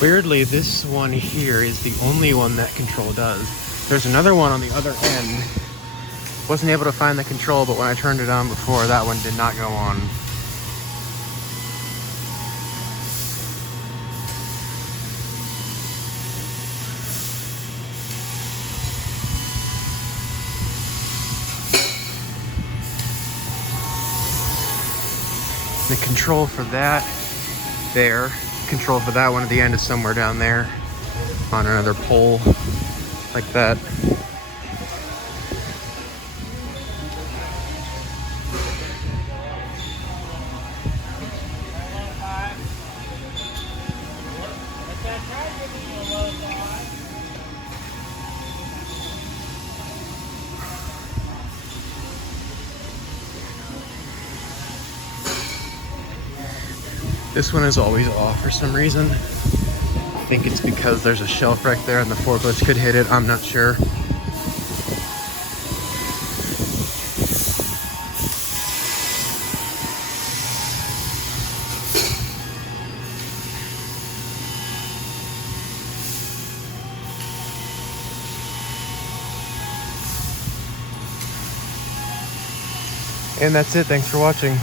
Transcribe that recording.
Weirdly, this one here is the only one that control does. There's another one on the other end. Wasn't able to find the control, but when I turned it on before, that one did not go on. The control for that there. Control for that one at the end is somewhere down there on another pole like that. This one is always off for some reason. I think it's because there's a shelf right there and the forklift could hit it. I'm not sure. And that's it. Thanks for watching.